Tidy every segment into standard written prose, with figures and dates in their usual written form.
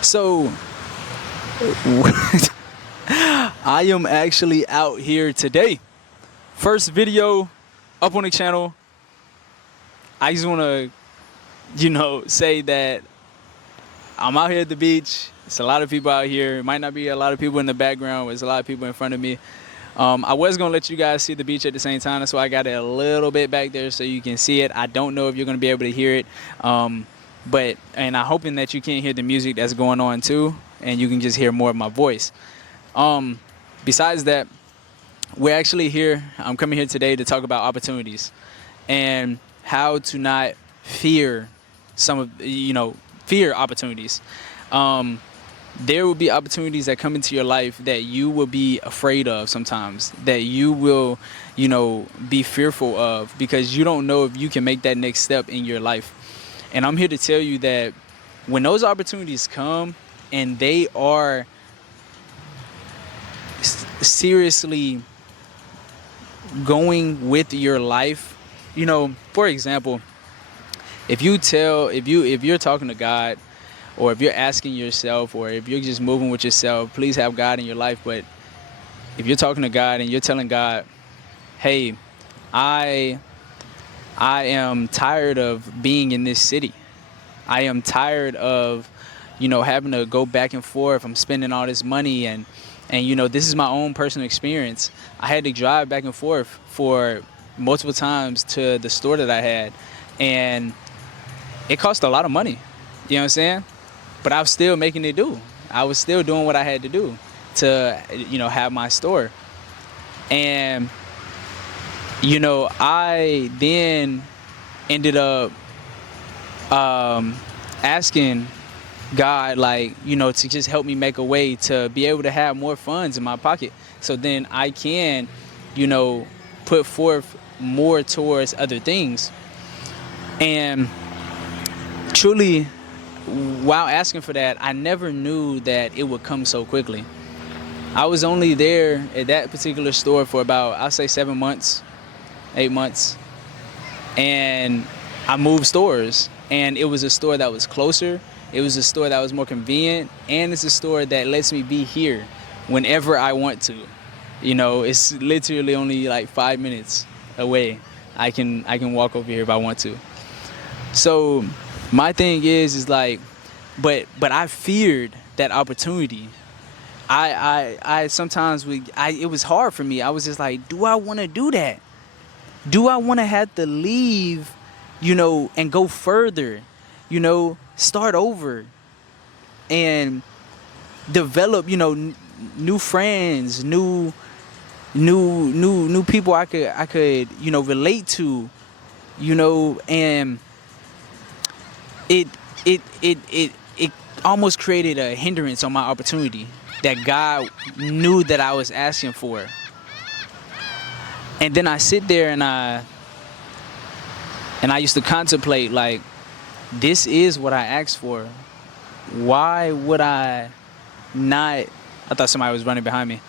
So I am actually out here today. First video up on the channel. I just want to, say that I'm out here at the beach. It's a lot of people out here. It might not be a lot of people in the background, but there's a lot of people in front of me. I was going to let you guys see the beach at the same time. That's why I got it a little bit back there so you can see it. I don't know if you're going to be able to hear it. And I'm hoping that you can hear the music that's going on too, and you can just hear more of my voice. Besides that, we're actually here. I'm coming here today to talk about opportunities and how to not fear fear opportunities. There will be opportunities that come into your life that you will be afraid of sometimes, that you will, be fearful of, because you don't know if you can make that next step in your life. And I'm here to tell you that when those opportunities come and they are seriously going with your life, for example, if you're talking to God, or if you're asking yourself, or if you're just moving with yourself, please have God in your life. But if you're talking to God and you're telling God, hey, I am tired of being in this city. I am tired of, having to go back and forth. I'm spending all this money and this is my own personal experience. I had to drive back and forth for multiple times to the store that I had, and it cost a lot of money. You know what I'm saying? But I was still making it do. I was still doing what I had to do to, have my store. And, I then ended up asking God, to just help me make a way to be able to have more funds in my pocket. So then I can, put forth more towards other things. And truly, while asking for that, I never knew that it would come so quickly. I was only there at that particular store for about, I'll say 7 months, 8 months. And I moved stores, and it was a store that was closer. It was a store that was more convenient, and it's a store that lets me be here whenever I want to. It's literally only like 5 minutes away. I can walk over here if I want to. So my thing is but I feared that opportunity. I sometimes it was hard for me. I was just like, do I want to do that? Do I want to have to leave, and go further, start over and develop, new friends, new people I could, relate to, and it almost created a hindrance on my opportunity that God knew that I was asking for. And then I sit there and I used to contemplate, this is what I asked for. Why would I not? I thought somebody was running behind me.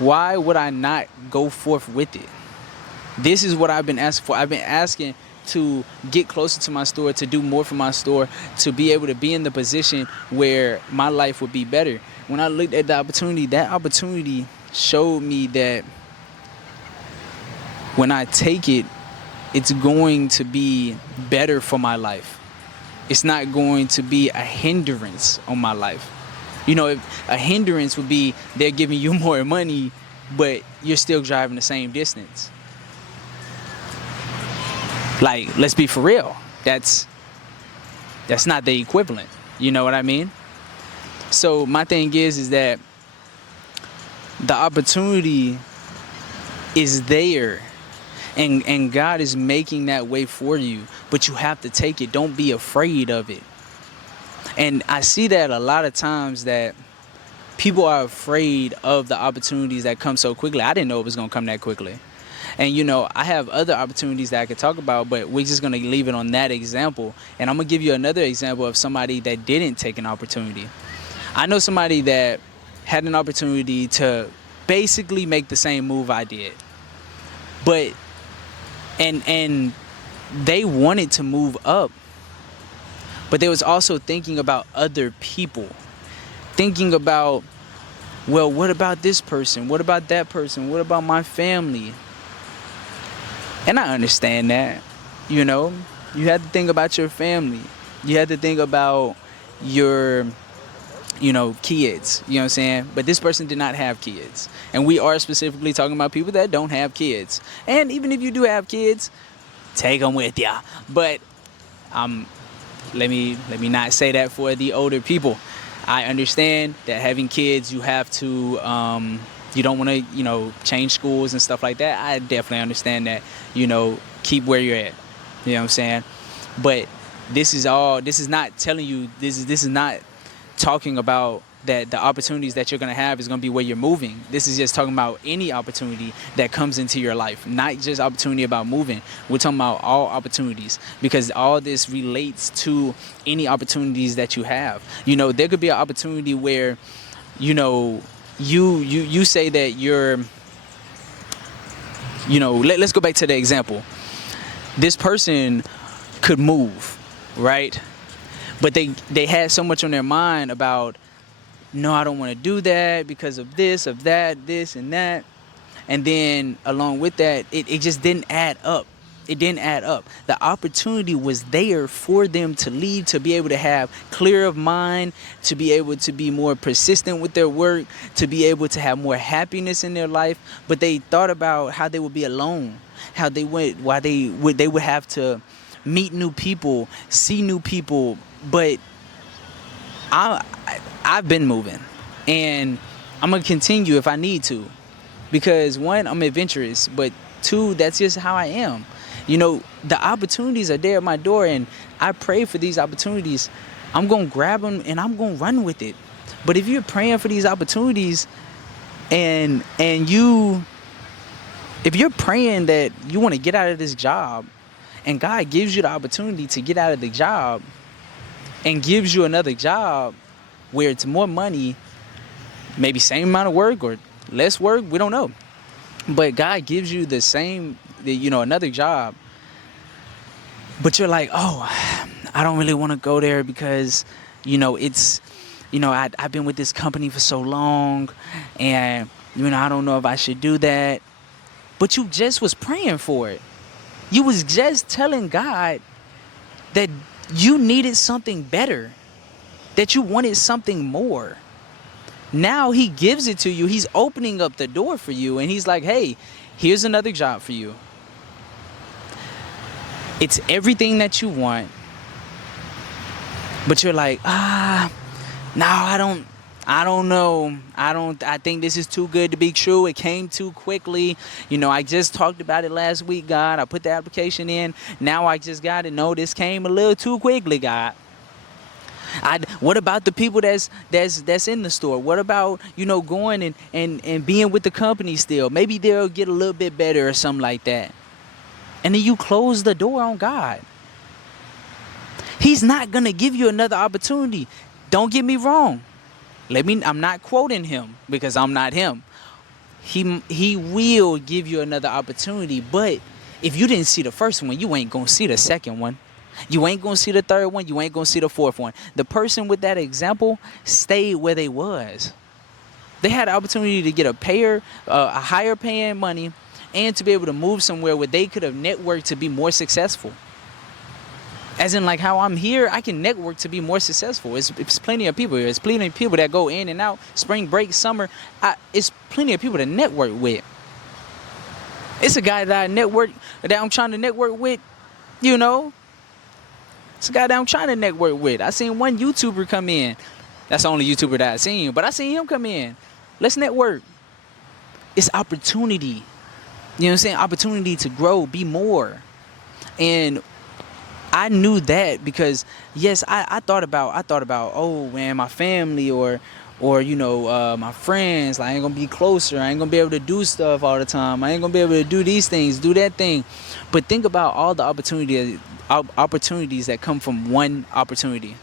Why would I not go forth with it? This is what I've been asking for. I've been asking to get closer to my store, to do more for my store, to be able to be in the position where my life would be better. When I looked at the opportunity, that opportunity showed me that when I take it, it's going to be better for my life. It's not going to be a hindrance on my life. If a hindrance would be they're giving you more money, but you're still driving the same distance. Let's be for real. That's not the equivalent. You know what I mean? So my thing is that the opportunity is there, and God is making that way for you, but you have to take it. Don't be afraid of it. And I see that a lot of times that people are afraid of the opportunities that come so quickly. I didn't know it was going to come that quickly. And, I have other opportunities that I could talk about, but we're just going to leave it on that example. And I'm going to give you another example of somebody that didn't take an opportunity. I know somebody that had an opportunity to basically make the same move I did. But, and they wanted to move up. But they was also thinking about other people, thinking about, well, what about this person? What about that person? What about my family? And I understand that, you know. You have to think about your family. You have to think about your, kids. You know what I'm saying? But this person did not have kids. And we are specifically talking about people that don't have kids. And even if you do have kids, take them with ya. But let me not say that for the older people. I understand that having kids, you have to, you don't want to, change schools and stuff like that. I definitely understand that, keep where you're at. You know what I'm saying? But this is not telling you, this is not talking about that the opportunities that you're going to have is going to be where you're moving. This is just talking about any opportunity that comes into your life, not just opportunity about moving. We're talking about all opportunities, because all this relates to any opportunities that you have. There could be an opportunity where, you say that you're, let's go back to the example. This person could move, right? But they had so much on their mind about, no, I don't want to do that because of this, of that, this and that. And then along with that, it just didn't add up. It didn't add up. The opportunity was there for them to leave, to be able to have clear of mind, to be able to be more persistent with their work, to be able to have more happiness in their life. But they thought about how they would be alone, how they would have to meet new people, see new people. But I've been moving, and I'm gonna continue if I need to, because one, I'm adventurous, but two, that's just how I am. The opportunities are there at my door, and I pray for these opportunities. I'm gonna grab them and I'm gonna run with it. But if you're praying for these opportunities, and if you're praying that you want to get out of this job, and God gives you the opportunity to get out of the job, and gives you another job where it's more money, maybe same amount of work or less work, we don't know. But God gives you the same, another job. But you're like, oh, I don't really want to go there because, it's, I've been with this company for so long, and, I don't know if I should do that. But you just was praying for it. You was just telling God that you needed something better, that you wanted something more. Now he gives it to you. He's opening up the door for you, and he's like, hey, here's another job for you. It's everything that you want. But you're like, no, I don't know. I think this is too good to be true. It came too quickly. I just talked about it last week, God. I put the application in. Now I just got to know this came a little too quickly, God. What about the people that's in the store? What about, going and being with the company still? Maybe they'll get a little bit better or something like that. And then you close the door on God. He's not going to give you another opportunity. Don't get me wrong. I'm not quoting him because I'm not him. He will give you another opportunity, but if you didn't see the first one, you ain't going to see the second one. You ain't going to see the third one. You ain't going to see the fourth one. The person with that example stayed where they was. They had the opportunity to get a higher paying money, and to be able to move somewhere where they could have networked to be more successful. As in, like how I'm here, I can network to be more successful. It's plenty of people here. It's plenty of people that go in and out, spring break, summer. It's plenty of people to network with. It's a guy that I'm trying to network with, It's a guy that I'm trying to network with. I seen one YouTuber come in. That's the only YouTuber that I seen, but I seen him come in. Let's network. It's opportunity. You know what I'm saying? Opportunity to grow, be more. And I knew that because, yes, I thought about, oh man, my family or my friends, like, I ain't gonna be closer. I ain't gonna be able to do stuff all the time. I ain't gonna be able to do these things, do that thing. But think about all the opportunities that come from one opportunity.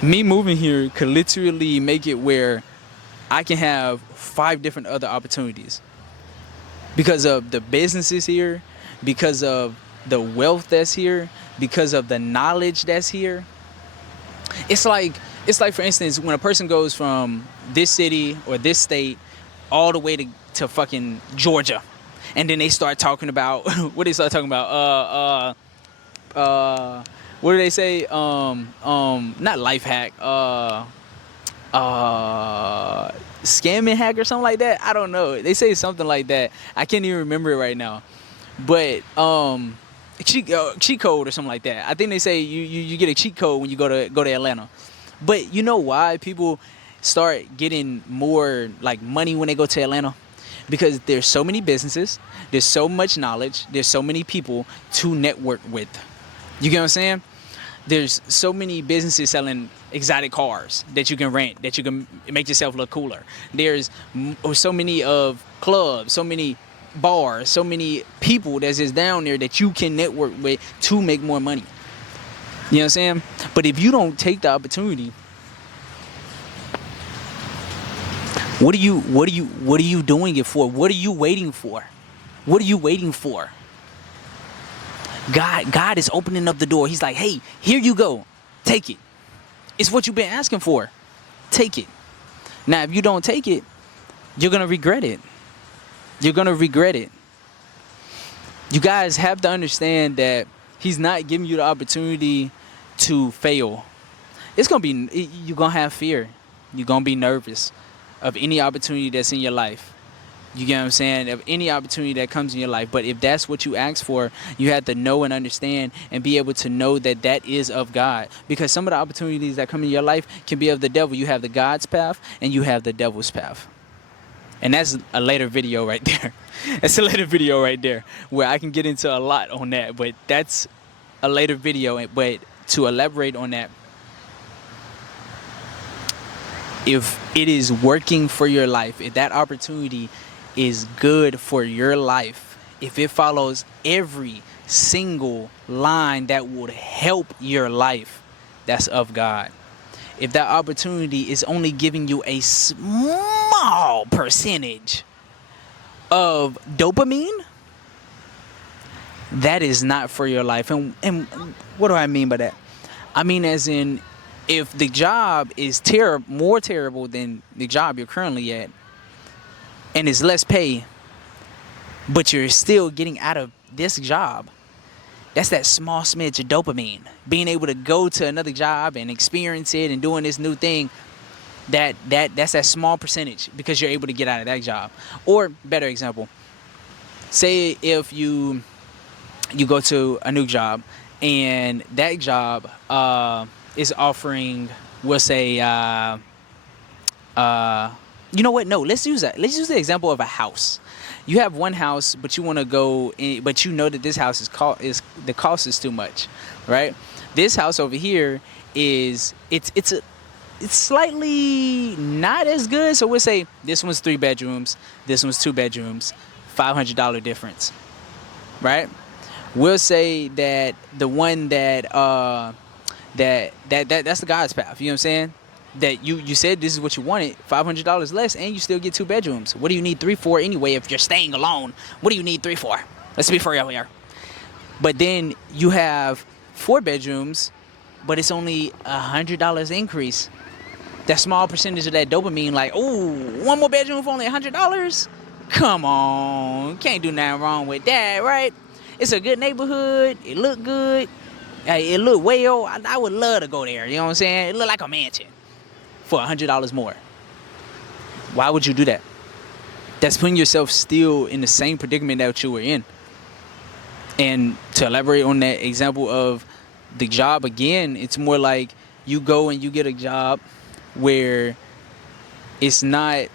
Me moving here could literally make it where I can have 5 different other opportunities because of the businesses here, because of the wealth that's here, because of the knowledge that's here. It's like for instance, when a person goes from this city or this state all the way to fucking Georgia, and then they start talking about what they start talking about. What do they say? Not life hack. Scamming hack or something like that. I don't know. They say something like that. I can't even remember it right now. But cheat code or something like that. I think they say you get a cheat code when you go to Atlanta. But you know why people start getting more like money when they go to Atlanta? Because there's so many businesses, there's so much knowledge, there's so many people to network with. You get what I'm saying? There's so many businesses selling exotic cars that you can rent, that you can make yourself look cooler. There's so many of clubs, so many bars, so many people that's just down there that you can network with to make more money. You know what I'm saying? But if you don't take the opportunity, what are you doing it for? What are you waiting for? What are you waiting for? God is opening up the door. He's like, hey, here you go. Take it. It's what you've been asking for. Take it. Now, if you don't take it, you're going to regret it. You're going to regret it. You guys have to understand that he's not giving you the opportunity to fail. It's going to be, you're going to have fear. You're going to be nervous of any opportunity that's in your life. You get what I'm saying? Of any opportunity that comes in your life. But if that's what you ask for, you have to know and understand and be able to know that that is of God. Because some of the opportunities that come in your life can be of the devil. You have the God's path and you have the devil's path. And that's a later video right there. That's a later video right there where I can get into a lot on that. But that's a later video. But to elaborate on that, if it is working for your life, if that opportunity is good for your life, if it follows every single line that would help your life, that's of God. If that opportunity is only giving you a small percentage of dopamine, that is not for your life. And what do I mean by that? I mean as in, if the job is more terrible than the job you're currently at, and it's less pay, but you're still getting out of this job, that's that small smidge of dopamine. Being able to go to another job and experience it and doing this new thing, that's that small percentage because you're able to get out of that job. Or, better example, say if you go to a new job and that job is offering, we'll say, you know what? No, let's use that. Let's use the example of a house. You have one house, but you want to go in, but you know that this house is the cost is too much, right? This house over here it's slightly not as good. So we'll say this one's 3 bedrooms, this one's 2 bedrooms, $500 difference, right? We'll say that the one that's the God's path. You know what I'm saying? That you said this is what you wanted, $500 less, and you still get 2 bedrooms. What do you need 3 for anyway if you're staying alone? What do you need 3 for? Let's be for real here. But then you have 4 bedrooms, but it's only $100 increase. That small percentage of that dopamine, like, oh, 1 more bedroom for only $100? Come on, can't do nothing wrong with that, right? It's a good neighborhood. It look good. It look well. I would love to go there. You know what I'm saying? It look like a mansion for $100 more. Why would you do that? That's putting yourself still in the same predicament that you were in. And to elaborate on that example of the job again, it's more like you go and you get a job where it's not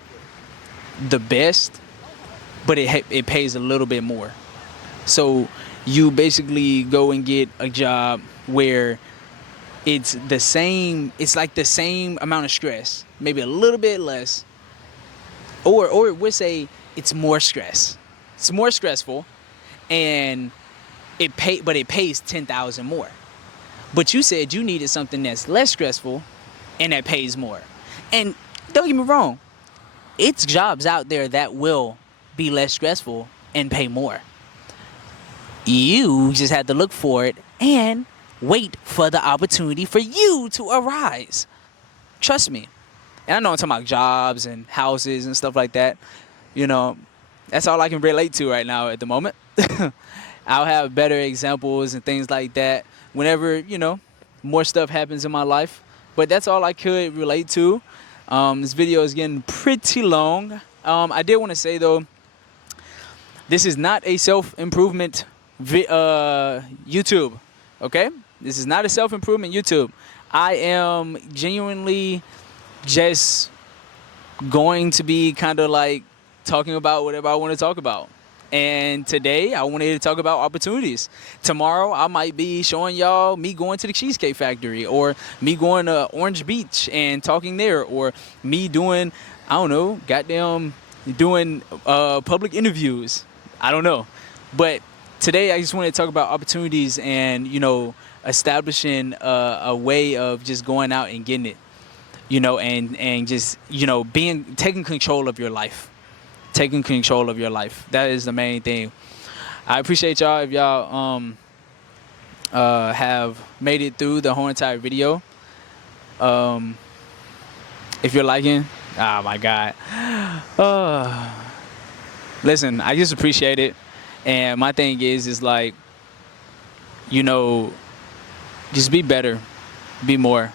the best, but it pays a little bit more. So you basically go and get a job where it's like the same amount of stress, maybe a little bit less, or we'll say it's more stress. It's more stressful, and it pays $10,000 more. But you said you needed something that's less stressful and that pays more. And don't get me wrong, it's jobs out there that will be less stressful and pay more. You just have to look for it and wait for the opportunity for you to arise. Trust me. And I know I'm talking about jobs and houses and stuff like that. You know, that's all I can relate to right now at the moment. I'll have better examples and things like that whenever, more stuff happens in my life. But that's all I could relate to. This video is getting pretty long. I did want to say, though, this is not a self-improvement YouTube, okay? This is not a self-improvement YouTube. I am genuinely just going to be kind of like talking about whatever I want to talk about. And today I wanted to talk about opportunities. Tomorrow I might be showing y'all me going to the Cheesecake Factory, or me going to Orange Beach and talking there, or me doing, I don't know, doing public interviews. I don't know. But today I just want to talk about opportunities and, establishing a way of just going out and getting it, and just, taking control of your life. Taking control of your life. That is the main thing. I appreciate y'all if y'all have made it through the whole entire video. If you're liking, oh my God. Listen, I just appreciate it. And my thing is like, just be better, be more.